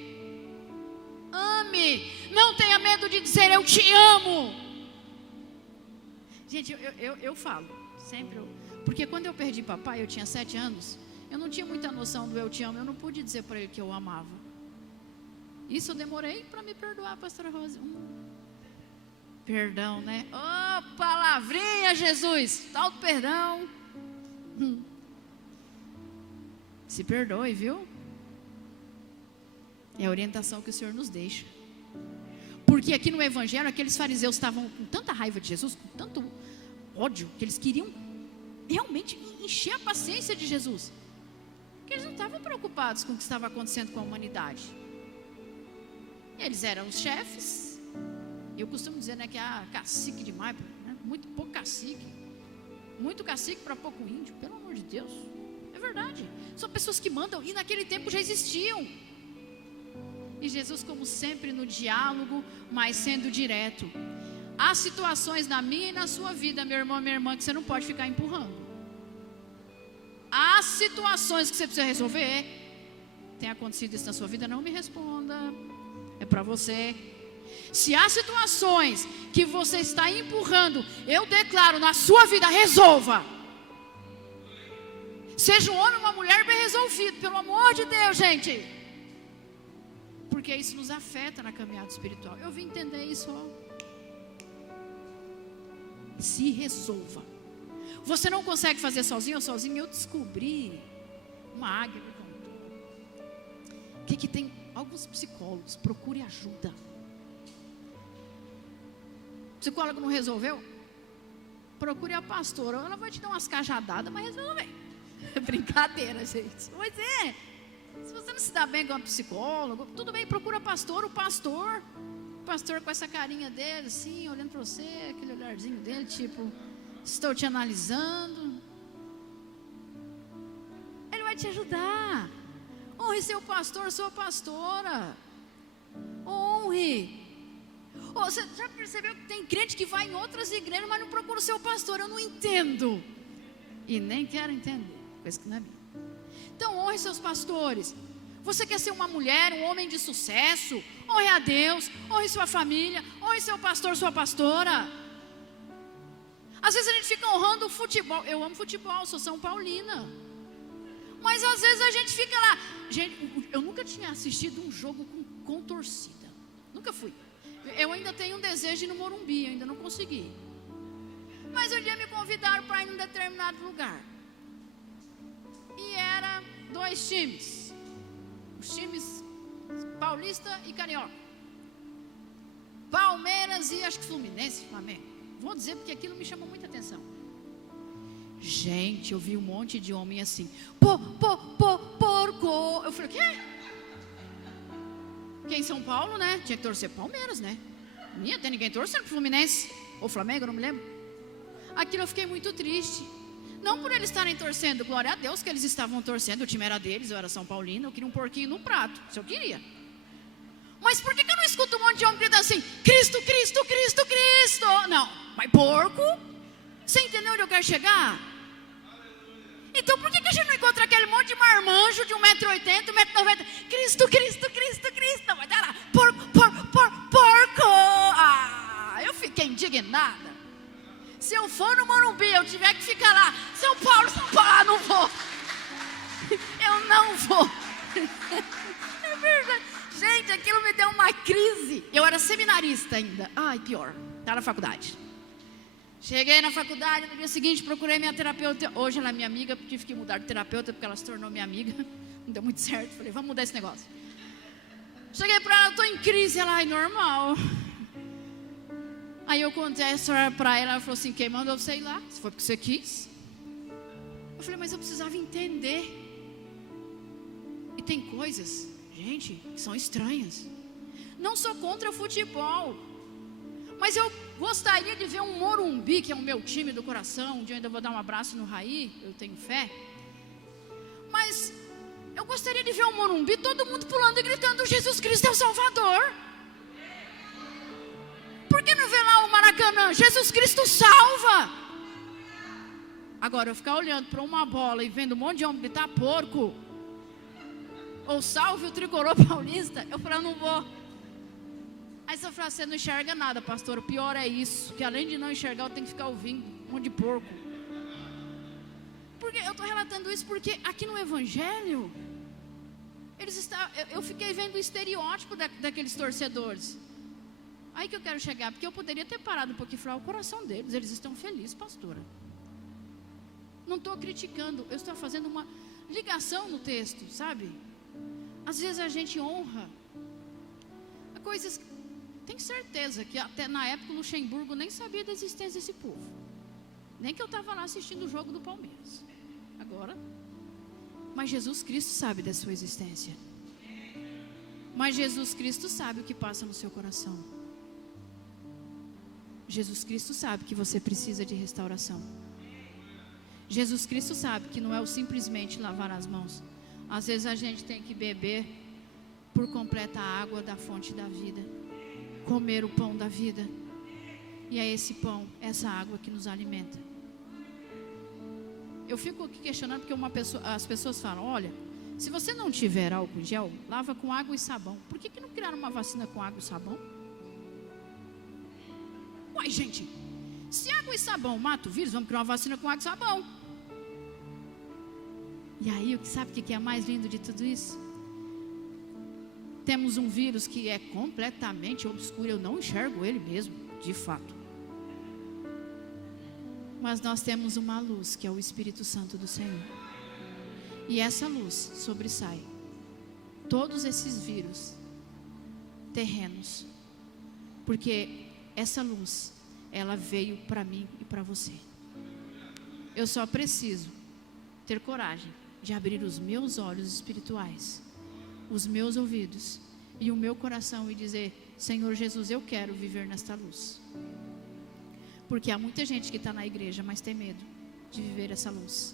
Ame, não tenha medo de dizer eu te amo. Gente, eu falo sempre, porque quando eu perdi papai, eu tinha 7 anos, eu não tinha muita noção do eu te amo. Eu não pude dizer para ele que eu amava. Isso eu demorei para me perdoar, pastora Rose. Perdão, né? Oh, palavrinha, Jesus, tal do perdão. Se perdoe, viu? É a orientação que o Senhor nos deixa. Porque aqui no Evangelho, aqueles fariseus estavam com tanta raiva de Jesus, com tanto ódio, que eles queriam realmente encher a paciência de Jesus, que eles não estavam preocupados com o que estava acontecendo com a humanidade. Eles eram os chefes. Eu costumo dizer, né, que é cacique demais, né? Muito pouco cacique. Muito cacique para pouco índio, pelo amor de Deus. É verdade, são pessoas que mandam, e naquele tempo já existiam. E Jesus, como sempre, no diálogo, mas sendo direto. Há situações na minha e na sua vida, meu irmão e minha irmã, que você não pode ficar empurrando. Há situações que você precisa resolver. Tem acontecido isso na sua vida? Não me responda, é para você. Se há situações que você está empurrando, eu declaro na sua vida, resolva. Seja um homem ou uma mulher bem resolvido, pelo amor de Deus, gente. Porque isso nos afeta na caminhada espiritual. Eu vim entender isso, ó. Se resolva. Você não consegue fazer sozinho ou sozinho. Eu descobri, uma águia me contou, que tem alguns psicólogos. Procure ajuda. O psicólogo não resolveu? Procure a pastora. Ela vai te dar umas cajadadas, mas resolve. É brincadeira, gente. Mas é. Se você não se dá bem com um psicólogo, tudo bem, procura pastor. O pastor com essa carinha dele, assim, olhando para você, aquele olharzinho dele, tipo, estou te analisando. Ele vai te ajudar. Honre seu pastor, sua pastora. Honre. Você já percebeu que tem crente que vai em outras igrejas, mas não procura o seu pastor? Eu não entendo. E nem quero entender, coisa que não é minha. Então honre seus pastores. Você quer ser uma mulher, um homem de sucesso? Honre a Deus, honre sua família, honre seu pastor, sua pastora. Às vezes a gente fica honrando o futebol. Eu amo futebol, sou São Paulina. Mas às vezes a gente fica lá. Gente, eu nunca tinha assistido um jogo com torcida. Nunca fui. Eu ainda tenho um desejo de ir no Morumbi, eu ainda não consegui. Mas um dia me convidaram para ir num determinado lugar. E era 2 times. Os times Paulista e Carioca. Palmeiras e acho que Fluminense, Flamengo. Vou dizer porque aquilo me chamou muita atenção. Gente, eu vi um monte de homem assim. Porco. Eu falei, o quê? Porque em São Paulo, né? Tinha que torcer Palmeiras, né? Não ia ter ninguém torcendo pro Fluminense ou Flamengo, eu não me lembro. Aquilo eu fiquei muito triste. Não por eles estarem torcendo, glória a Deus que eles estavam torcendo. O time era deles, eu era São Paulino. Eu queria um porquinho no prato, se eu queria. Mas por que eu não escuto um monte de homem gritando assim: Cristo, Cristo, Cristo, Cristo? Não, mas porco? Você entendeu onde eu quero chegar? Então por que a gente não encontra aquele monte de marmanjo de 1,80 m, 1,90 m? Cristo, Cristo, Cristo, Cristo. Vai dar lá, porco. Eu fiquei indignada. Se eu for no Morumbi, eu tiver que ficar lá, São Paulo, não vou. Eu não vou. É verdade. Gente, aquilo me deu uma crise. Eu era seminarista ainda. Ai, pior. Estava na faculdade. Cheguei na faculdade, no dia seguinte procurei minha terapeuta. Hoje ela é minha amiga, tive que mudar de terapeuta porque ela se tornou minha amiga. Não deu muito certo. Falei, vamos mudar esse negócio. Cheguei para ela, estou em crise. Ela, normal. Aí eu contei a história para ela. Ela falou assim, quem mandou você ir lá? Se foi porque você quis. Eu falei, mas eu precisava entender. E tem coisas, gente, que são estranhas. Não sou contra futebol, mas eu gostaria de ver um Morumbi, que é o meu time do coração. Um dia eu ainda vou dar um abraço no Raí, eu tenho fé. Mas eu gostaria de ver um Morumbi, todo mundo pulando e gritando, Jesus Cristo é o Salvador. Por que não vê lá o Maracanã? Jesus Cristo salva. Agora eu ficar olhando para uma bola e vendo um monte de homem gritar porco, ou salve o tricolor paulista, eu falei, eu não vou. Aí você fala, você não enxerga nada, pastor. O pior é isso, que além de não enxergar, eu tenho que ficar ouvindo um monte de porco. Porque eu estou relatando isso porque aqui no Evangelho eu fiquei vendo o estereótipo daqueles torcedores. Aí que eu quero chegar, porque eu poderia ter parado um pouquinho e falar, o coração deles, eles estão felizes, pastora. Não estou criticando, eu estou fazendo uma ligação no texto, sabe? Às vezes a gente honra coisas. Tenho certeza que até na época o Luxemburgo nem sabia da existência desse povo. Nem que eu estava lá assistindo o jogo do Palmeiras. Agora, mas Jesus Cristo sabe da sua existência. Mas Jesus Cristo sabe o que passa no seu coração. Jesus Cristo sabe que você precisa de restauração. Jesus Cristo sabe que não é o simplesmente lavar as mãos. Às vezes a gente tem que beber por completa a água da fonte da vida, comer o pão da vida. E é esse pão, essa água que nos alimenta. Eu fico aqui questionando porque as pessoas falam, olha, se você não tiver álcool em gel, lava com água e sabão. Por que não criaram uma vacina com água e sabão? Uai, gente, se água e sabão mata o vírus, vamos criar uma vacina com água e sabão. E aí, sabe o que é mais lindo de tudo isso? Temos um vírus que é completamente obscuro, eu não enxergo ele mesmo, de fato. Mas nós temos uma luz, que é o Espírito Santo do Senhor. E essa luz sobressai todos esses vírus terrenos. Porque essa luz, ela veio para mim e para você. Eu só preciso ter coragem de abrir os meus olhos espirituais, os meus ouvidos e o meu coração e dizer: Senhor Jesus, eu quero viver nesta luz. Porque há muita gente que está na igreja, mas tem medo de viver essa luz.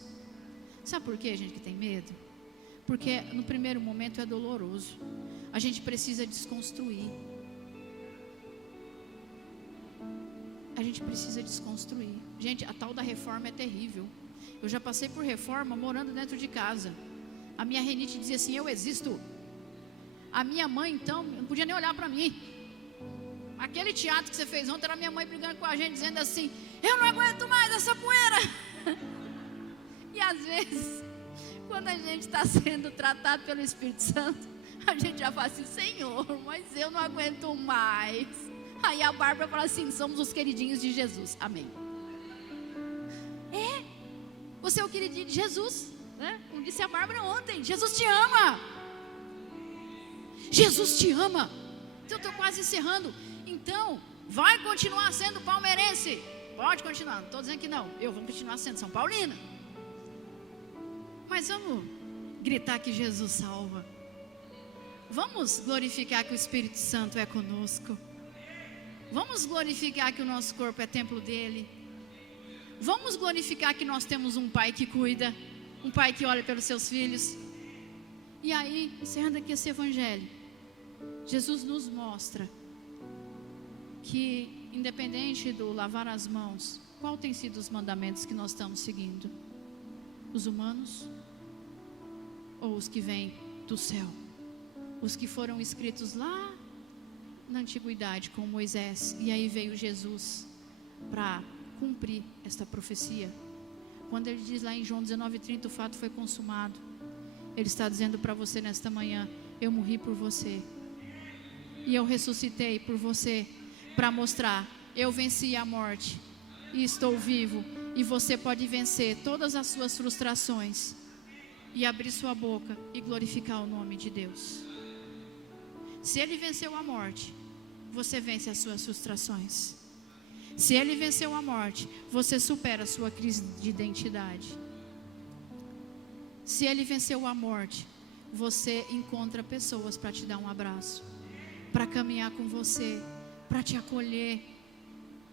Sabe por quê, gente, que tem medo? Porque no primeiro momento é doloroso. A gente precisa desconstruir. A gente precisa desconstruir. Gente, a tal da reforma é terrível. Eu já passei por reforma morando dentro de casa. A minha renite dizia assim: eu existo. A minha mãe, então, não podia nem olhar para mim. Aquele teatro que você fez ontem era minha mãe brigando com a gente, dizendo assim: eu não aguento mais essa poeira. E às vezes, quando a gente está sendo tratado pelo Espírito Santo, a gente já fala assim: Senhor, mas eu não aguento mais. Aí a Bárbara fala assim: somos os queridinhos de Jesus. Amém. Você é o queridinho de Jesus, né? Como disse a Bárbara ontem, Jesus te ama. Jesus te ama. Então eu estou quase encerrando. Então, vai continuar sendo palmeirense. Pode continuar, não estou dizendo que não. Eu vou continuar sendo São Paulina. Mas vamos gritar que Jesus salva. Vamos glorificar que o Espírito Santo é conosco. Vamos glorificar que o nosso corpo é templo dele. Vamos glorificar que nós temos um pai que cuida, um pai que olha pelos seus filhos. E aí, encerrando aqui esse evangelho, Jesus nos mostra que, independente do lavar as mãos, qual tem sido os mandamentos que nós estamos seguindo? Os humanos ou os que vêm do céu? Os que foram escritos lá na antiguidade com Moisés, e aí veio Jesus para cumprir esta profecia. Quando ele diz lá em João 19:30, o fato foi consumado, ele está dizendo para você nesta manhã: eu morri por você e eu ressuscitei por você, para mostrar: eu venci a morte e estou vivo, e você pode vencer todas as suas frustrações e abrir sua boca e glorificar o nome de Deus. Se ele venceu a morte, você vence as suas frustrações. Se ele venceu a morte, você supera a sua crise de identidade. Se ele venceu a morte, você encontra pessoas para te dar um abraço, para caminhar com você, para te acolher.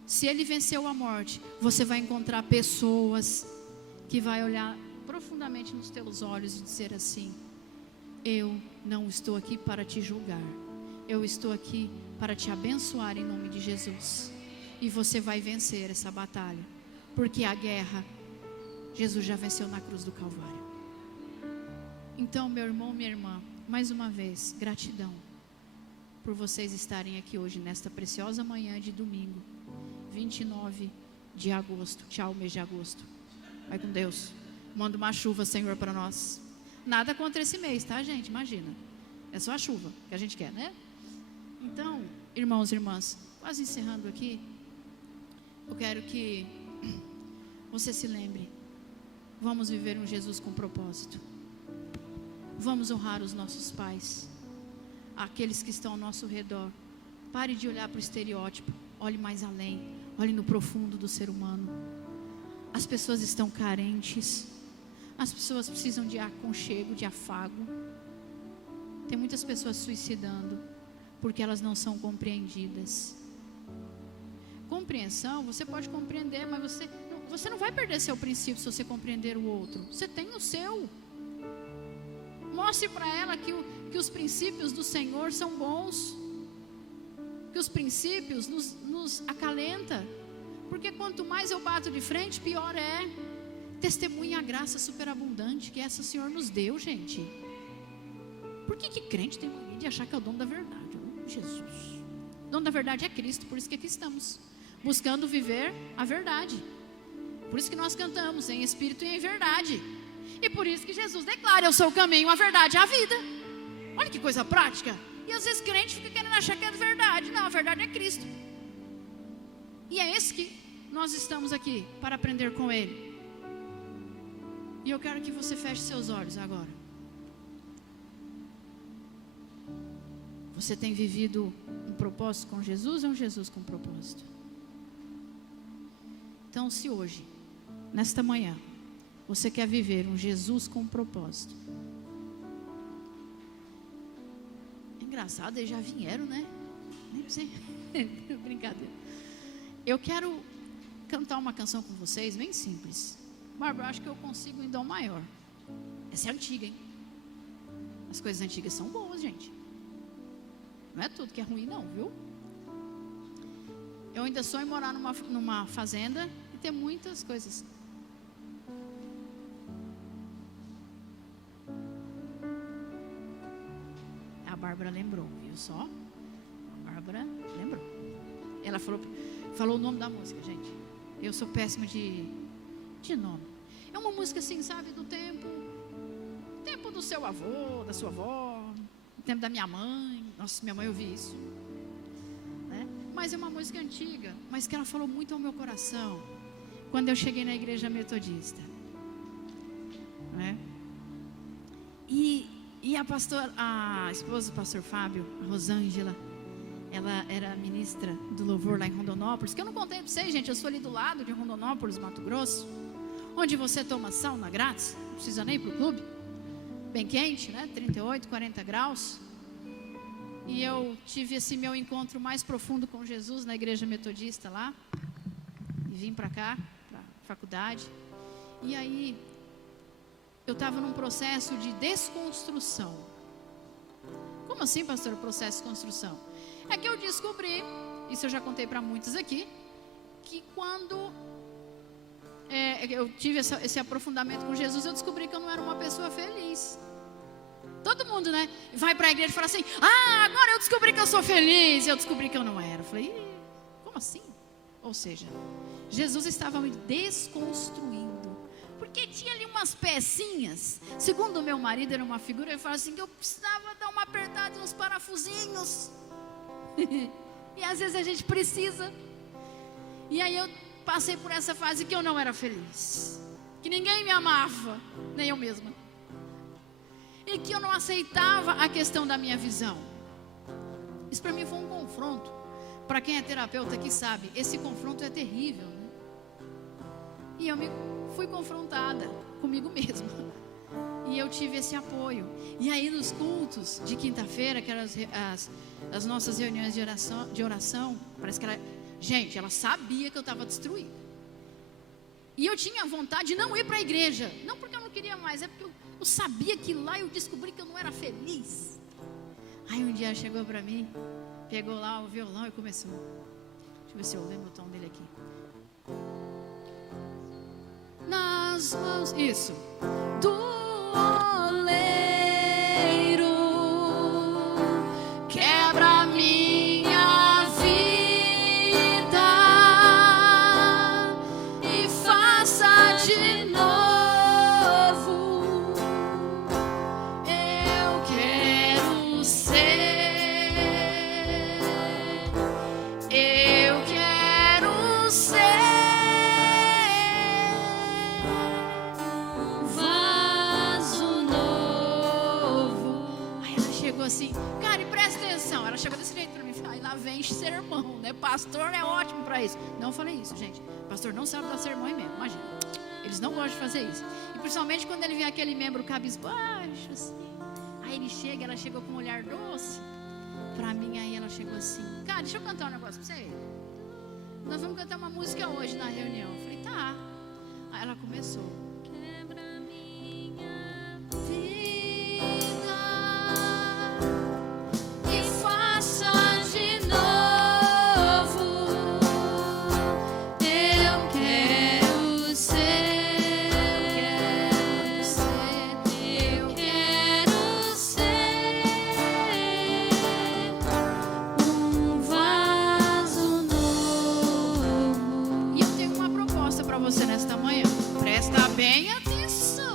Se ele venceu a morte, você vai encontrar pessoas que vai olhar profundamente nos teus olhos e dizer assim: eu não estou aqui para te julgar, eu estou aqui para te abençoar em nome de Jesus. E você vai vencer essa batalha, porque a guerra Jesus já venceu na cruz do Calvário. Então, meu irmão, minha irmã, mais uma vez, gratidão por vocês estarem aqui hoje, nesta preciosa manhã de domingo, 29 de agosto. Tchau, mês de agosto. Vai com Deus. Manda uma chuva, Senhor, para nós. Nada contra esse mês, tá, gente? Imagina. É só a chuva que a gente quer, né? Então, irmãos e irmãs, quase encerrando aqui, eu quero que você se lembre: vamos viver um Jesus com propósito. Vamos honrar os nossos pais, aqueles que estão ao nosso redor. Pare de olhar para o estereótipo, olhe mais além, olhe no profundo do ser humano. As pessoas estão carentes, as pessoas precisam de aconchego, de afago. Tem muitas pessoas suicidando porque elas não são compreendidas. Compreensão, você pode compreender, mas você não vai perder seu princípio se você compreender o outro. Você tem o seu. Mostre para ela que os princípios do Senhor são bons, que os princípios nos acalenta, porque quanto mais eu bato de frente, pior é. Testemunha a graça superabundante que essa Senhor nos deu, gente. Por que crente tem mania de achar que é o dono da verdade? Oh, Jesus. O dono da verdade é Cristo, por isso que aqui estamos, buscando viver a verdade. Por isso que nós cantamos em espírito e em verdade. E por isso que Jesus declara: eu sou o caminho, a verdade e a vida. Olha que coisa prática. E às vezes crente fica querendo achar que é verdade. Não, a verdade é Cristo. E é esse que nós estamos aqui para aprender com Ele. E eu quero que você feche seus olhos agora. Você tem vivido um propósito com Jesus ou um Jesus com propósito? Então, se hoje, nesta manhã, você quer viver um Jesus com propósito. Engraçado, eles já vieram, né? Nem sei. Brincadeira. Eu quero cantar uma canção com vocês, bem simples. Bárbara, acho que eu consigo em dó maior. Essa é antiga, hein? As coisas antigas são boas, gente. Não é tudo que é ruim, não, viu? Eu ainda sonho em morar numa fazenda e ter muitas coisas. A Bárbara lembrou, viu só? A Bárbara lembrou. Ela falou o nome da música, gente. Eu sou péssima de nome. É uma música assim, sabe, do tempo do seu avô, da sua avó, do tempo da minha mãe. Nossa, minha mãe ouvia isso, né? Mas é uma música antiga, mas que ela falou muito ao meu coração quando eu cheguei na igreja metodista, né? E a esposa do pastor Fábio, a Rosângela, ela era ministra do louvor lá em Rondonópolis, que eu não contei para vocês, gente. Eu sou ali do lado de Rondonópolis, Mato Grosso, onde você toma sauna grátis, não precisa nem ir para o clube, bem quente, né? 38, 40 graus. E eu tive esse meu encontro mais profundo com Jesus na igreja metodista lá, e vim para cá, para a faculdade. E aí eu estava num processo de desconstrução. Como assim, pastor, o processo de construção? É que eu descobri, isso eu já contei para muitos aqui, que quando eu tive esse aprofundamento com Jesus, eu descobri que eu não era uma pessoa feliz. Todo mundo, né, vai para a igreja e fala assim: agora eu descobri que eu sou feliz. E eu descobri que eu não era. Eu falei: como assim? Ou seja, Jesus estava me desconstruindo, porque tinha ali umas pecinhas. Segundo o meu marido, era uma figura, ele fala assim, que eu precisava dar uma apertada em uns parafusinhos. E às vezes a gente precisa. E aí eu passei por essa fase que eu não era feliz, que ninguém me amava, nem eu mesma, e que eu não aceitava a questão da minha visão. Isso para mim foi um confronto. Para quem é terapeuta aqui sabe, esse confronto é terrível, né? E eu fui confrontada comigo mesma, e eu tive esse apoio. E aí nos cultos de quinta-feira, que eram as nossas reuniões de oração, parece que ela sabia que eu estava destruída. E eu tinha vontade de não ir para a igreja, não porque eu não queria mais, é porque eu sabia que lá eu descobri que eu não era feliz. Aí um dia ela chegou para mim, pegou lá o violão e começou. Deixa eu ver se eu lembro o tom dele aqui. Nas mãos, isso, do oleiro, quebra minha vida e faça de novo. Eu quero ser, eu quero ser vaso novo. Aí ela chegou assim, cara, e presta atenção. Ela chegou desse jeito pra mim, aí lá vem sermão, né? Pastor é ótimo pra isso. Não falei isso, gente. Pastor não sabe dar sermão mesmo, imagina. Eles não gostam de fazer isso. E principalmente quando ele vê aquele membro cabisbaixo, assim. Aí ele chega, ela chegou com um olhar doce pra mim, aí ela chegou assim, cara, deixa eu cantar um negócio pra você. Nós vamos cantar uma música hoje na reunião. Eu falei, tá. Aí ela começou. Quebra minha vida e faça de novo. Eu quero ser, eu quero ser um vaso novo. E eu tenho uma proposta para você nesta manhã. Presta bem atenção,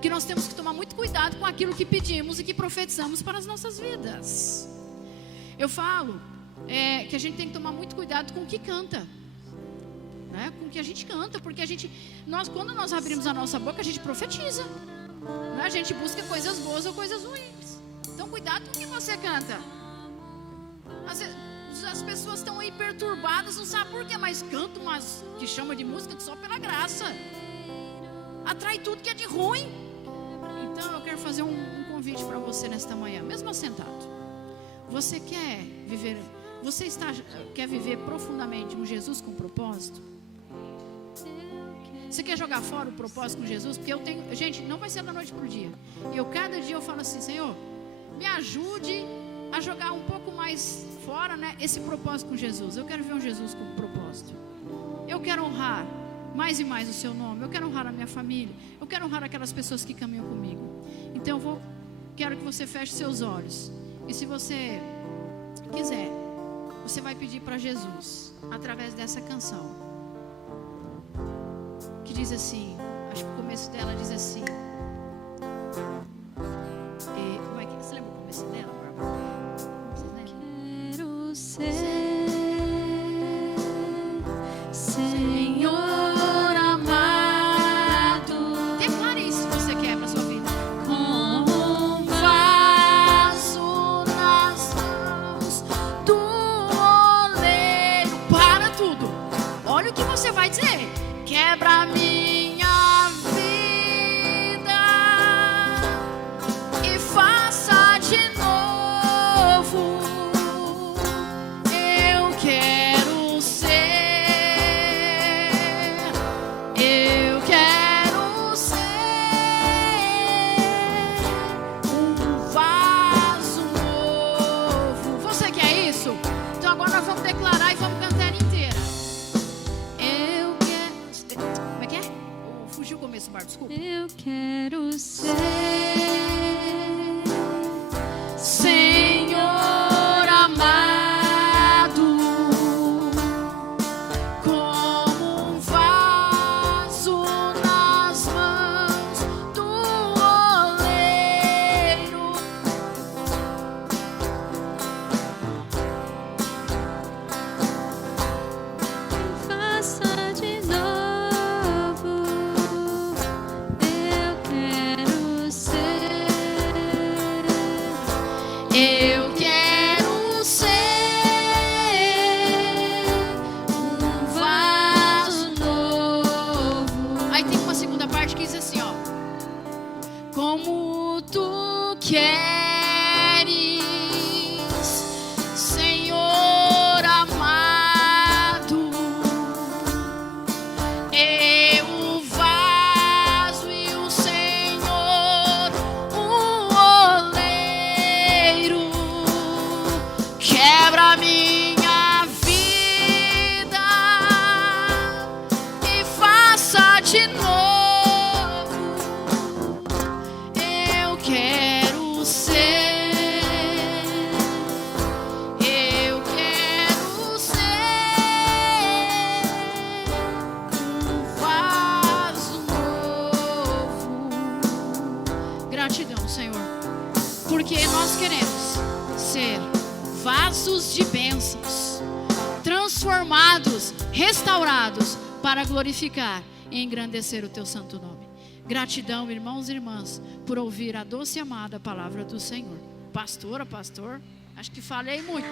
que nós temos que tomar muito cuidado com aquilo que pedimos e que profetizamos para as nossas vidas. Eu falo que a gente tem que tomar muito cuidado com o que canta, né? Com o que a gente canta, porque quando nós abrimos a nossa boca, a gente profetiza, né? A gente busca coisas boas ou coisas ruins. Então cuidado com o que você canta. Às vezes, as pessoas estão aí perturbadas, não sabem por quê, mas cantam umas que chama de música só pela graça. atrai tudo que é de ruim. Então eu quero fazer um convite para você nesta manhã, mesmo assentado. Você quer viver, quer viver profundamente um Jesus com propósito? Você quer jogar fora o propósito com Jesus? Porque eu tenho, gente, não vai ser da noite para o dia. Cada dia eu falo assim, Senhor, me ajude a jogar um pouco mais fora, né, esse propósito com Jesus. Eu quero ver um Jesus com propósito. Eu quero honrar mais e mais o seu nome. Eu quero honrar a minha família. Eu quero honrar aquelas pessoas que caminham comigo. Então quero que você feche seus olhos. E se você quiser, você vai pedir para Jesus, através dessa canção, que diz assim, acho que o começo dela diz assim, como é que você lembra o começo dela, Bárbara? Quero ser Senhor amado. Declare isso se você quer para sua vida. Como um vaso nas mãos do oleiro. Para tudo. Olha o que você vai dizer. Quebra minha vida e faça de novo. Eu quero ser um vaso novo. Você quer isso? Então agora nós vamos declarar e vamos cantar inteira. Eu quero. Como é que é? Fugiu o começo, Bárbara, desculpa. Eu quero ser Senhor amado, como um vaso nas mãos do oleiro. Faça de novo. Eu quero ser. Eu quero ser um vaso novo. Aí tem uma segunda parte que diz assim, ó. Como tu queres, Senhor amado. Eu o vaso e o Senhor o oleiro. Quebra minha vida e faça de novo. Eu quero ser. Eu quero ser um vaso novo. Gratidão, Senhor. Porque nós queremos ser vasos de bênçãos, transformados, restaurados, para glorificar e engrandecer o teu santo nome. Gratidão, irmãos e irmãs, por ouvir a doce e amada palavra do Senhor. Pastora, pastor, acho que falei muito.